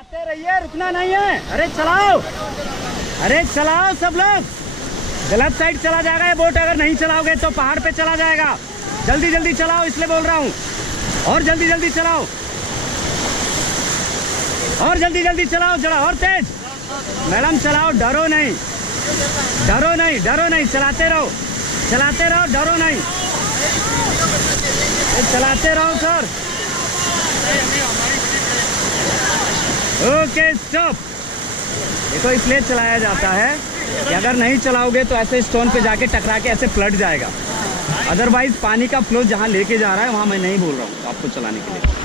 चलाते रहिए, रुकना नहीं है। अरे चलाओ, अरे चलाओ सब लोग। गलत साइड चला जाएगा ये बोट, अगर नहीं चलाओगे तो पहाड़ पे चला जाएगा। जल्दी जल्दी चलाओ, इसलिए बोल रहा हूँ। और जल्दी जल्दी चलाओ, और जल्दी जल्दी चलाओ, जरा और तेज। मैडम चलाओ, डरो नहीं, डरो नहीं, डरो नहीं, चलाते रहो, चलाते रहो, डरो नहीं, चलाते रहो सर। Okay stop. देखो इसलिए चलाया जाता है कि अगर नहीं चलाओगे तो ऐसे स्टोन पे जाके टकरा के ऐसे फ्लड जाएगा। अदरवाइज पानी का फ्लो जहाँ लेके जा रहा है वहाँ मैं नहीं बोल रहा हूँ आपको चलाने के लिए।